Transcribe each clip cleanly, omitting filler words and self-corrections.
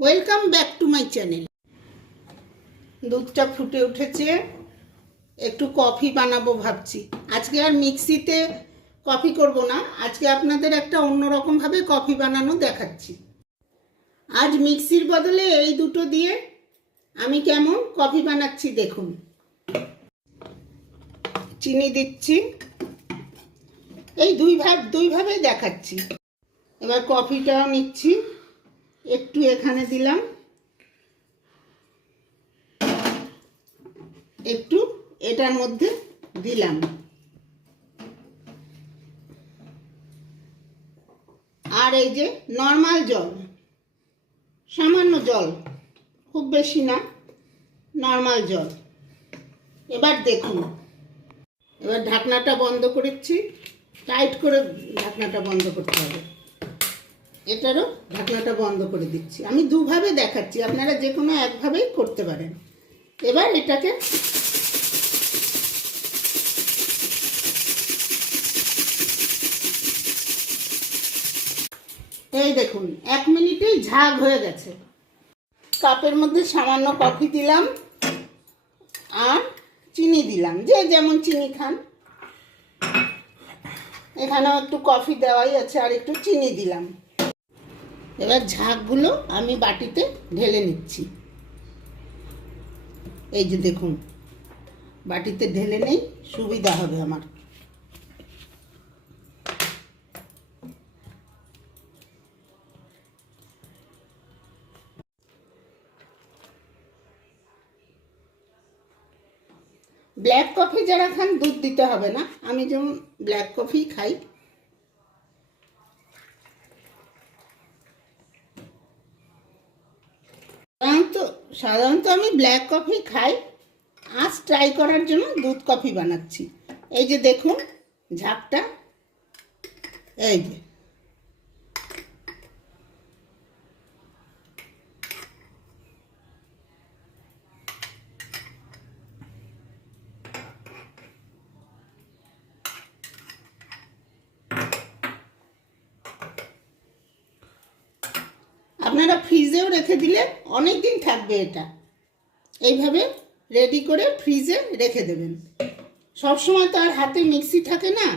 Welcome back to my channel. দুধটা ফুটে উঠেছে, একটু কফি বানাবো ভাবছি। আজকে আর মিক্সিতে কফি করব না, আজকে আপনাদের একটা অন্যরকমভাবে কফি বানানো দেখাচ্ছি। আজ মিক্সির বদলে এই দুটো দিয়ে আমি কেমন কফি বানাচ্ছি দেখুন। চিনি দিচ্ছি, এই দুইভাবেই দেখাচ্ছি। এবার কফিটাও নিচ্ছি, একটু এখানে দিলাম, একটু এটার মধ্যে দিলাম, আর এই যে নর্মাল জল, সামান্য জল, খুব বেশি না, নর্মাল জল। এবার দেখুন, এবার ঢাকনাটা বন্ধ করেছি, টাইট করে ঢাকনাটা বন্ধ করতে হবে। এটারও ঢাকনাটা বন্ধ করে দিচ্ছি। আমি দুভাবে দেখাচ্ছি, আপনারা যে কোনো একভাবেই করতে পারেন। এবার এটাকে এই দেখুন 1 মিনিটেই ঝাগ হয়ে গেছে। কাপের মধ্যে সামান্য কফি দিলাম আর চিনি দিলাম, যে যেমন চিনি খান। এখানেও একটু কফি দেওয়াই আছে, আর একটু চিনি দিলাম। এবার ঝাঁকগুলো আমি বাটিতে ঢেলে নিচ্ছি। এই যে দেখুন, বাটিতে ঢেলে নেই, সুবিধা হবে আমার। ব্ল্যাক কফি যারা খান দুধ দিতে হবে না, আমি যেমন ব্ল্যাক কফি খাই। সাধারণত আমি ব্ল্যাক কফি খাই, আজ ট্রাই করার জন্য দুধ কফি বানাচ্ছি। এই যে দেখুন ঝাঁকটা, এই যে আপনারা ফ্রিজেও রেখে দিলে অনেক দিন থাকবে। এটা এইভাবে রেডি করে ফ্রিজে রেখে দেবেন। সব সময় তো আর হাতে মিক্সি থাকে না।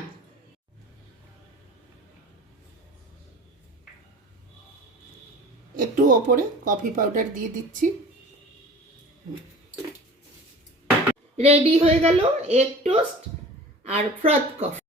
একটু ওপরে কফি পাউডার দিয়ে দিচ্ছি। রেডি হয়ে গেল এগ টোস্ট আর ফ্রথ কফি।